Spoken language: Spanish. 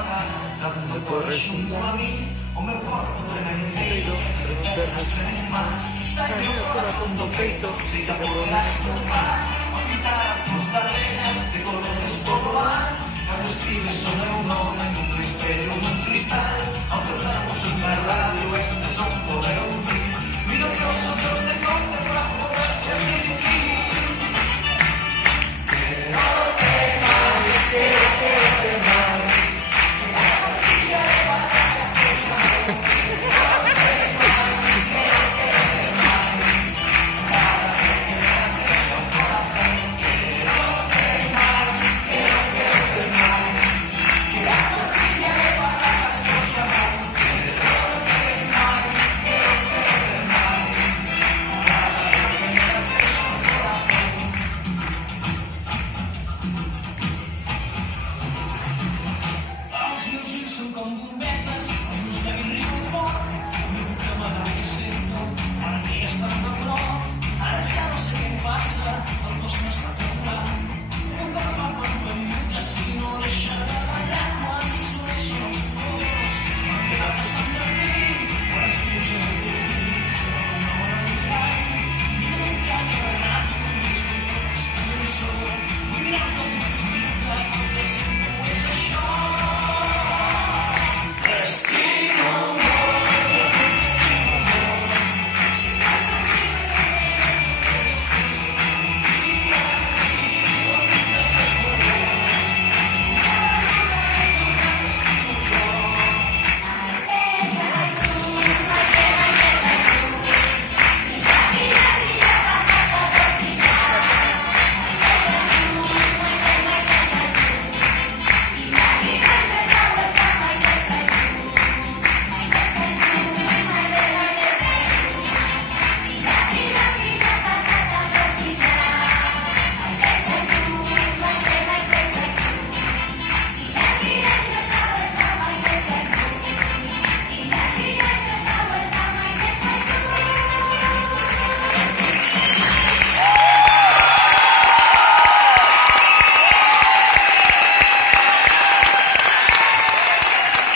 Me corres junto a mí, o meu corpo tremendo, sai meu corazón do peito, fica por debaixo do mar, a pintar a cruz da arena, de colores todo ar, cando escribes o meu nome nun espelho, nun cristal.